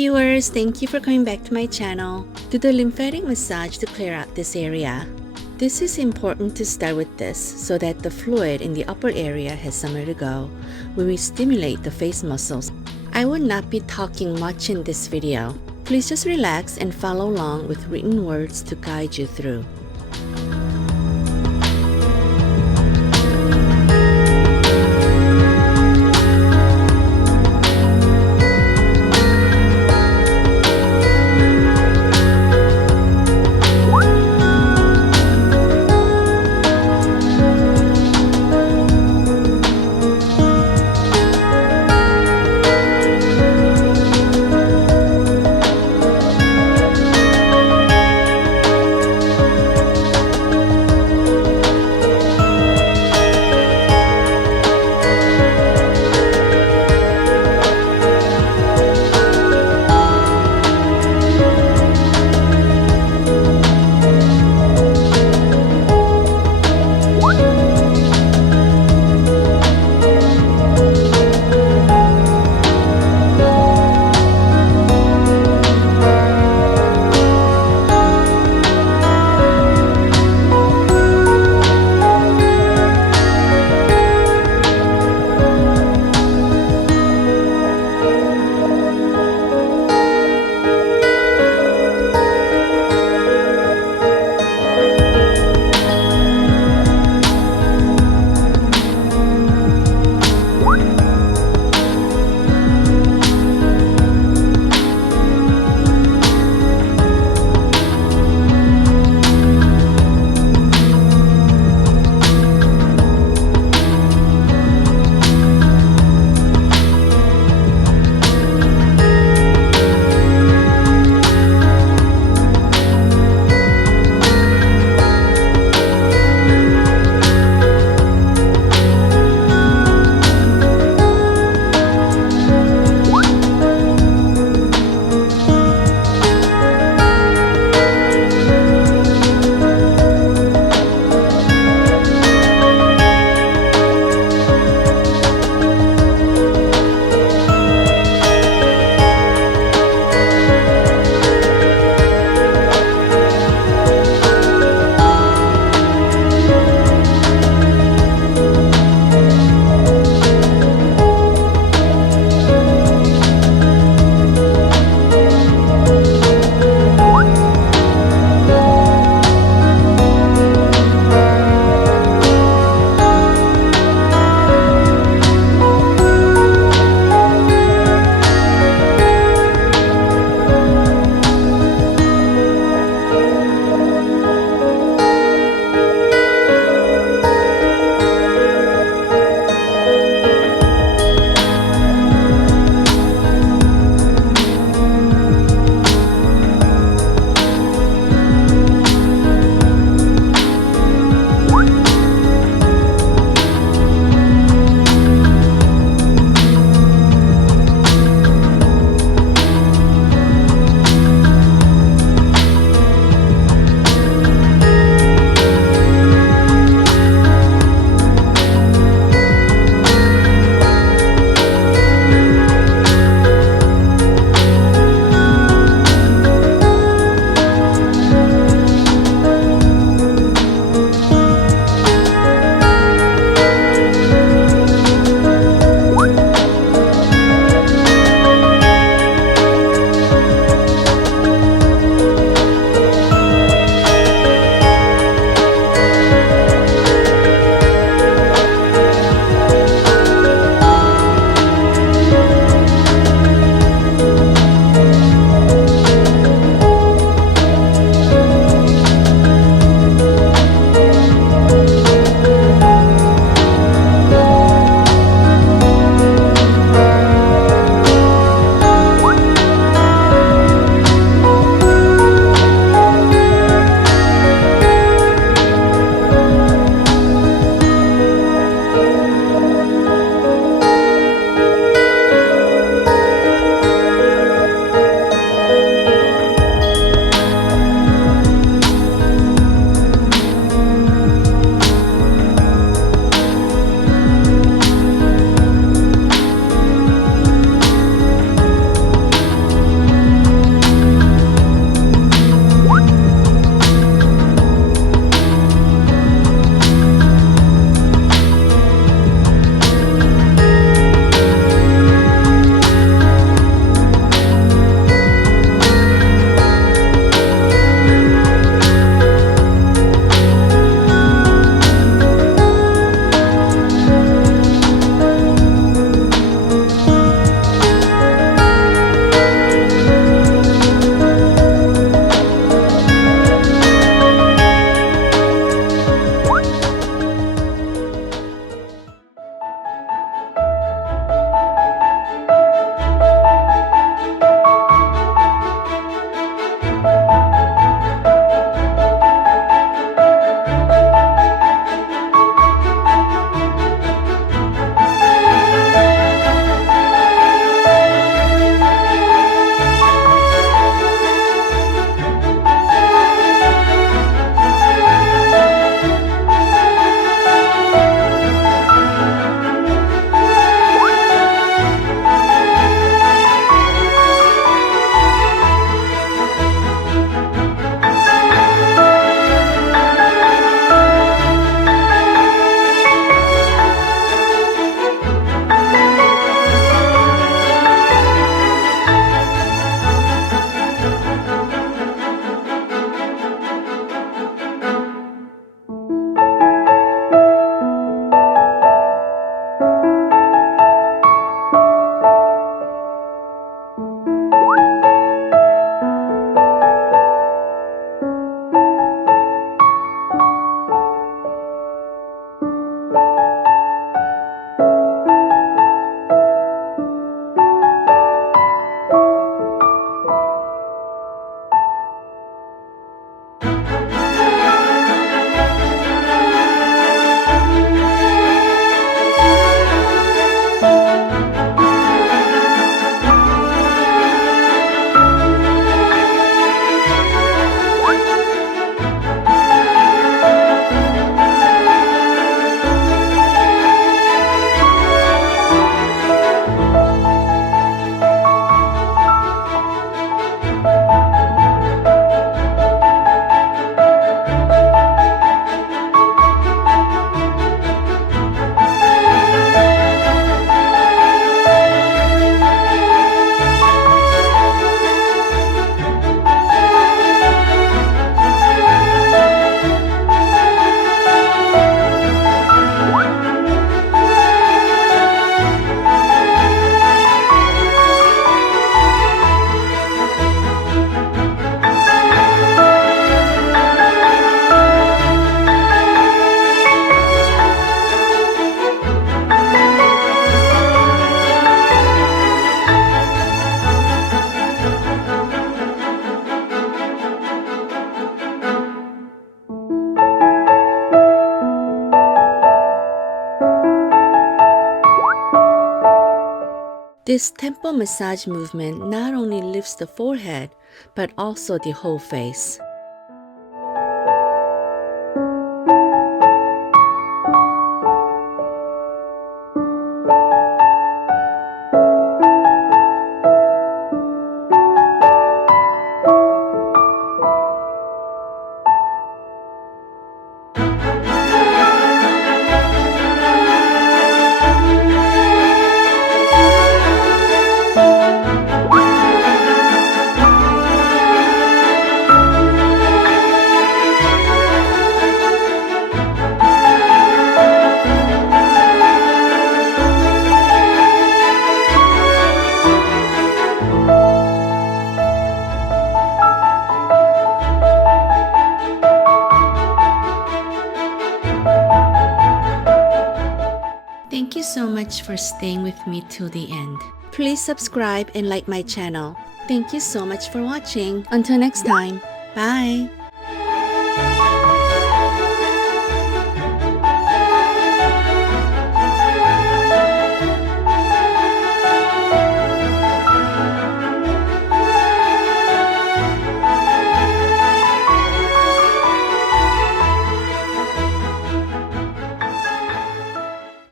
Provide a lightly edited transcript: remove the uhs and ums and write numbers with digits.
viewers, thank you for coming back to my channel. Do the lymphatic massage to clear out this area. This is important to start with this so that the fluid in the upper area has somewhere to go when we stimulate the face muscles. I will not be talking much in this video. Please just relax and follow along with written words to guide you through. This temple massage movement not only lifts the forehead, but also the whole face. Thank you so much for staying with me till the end. Please subscribe and like my channel. Thank you so much for watching. Until next time, bye!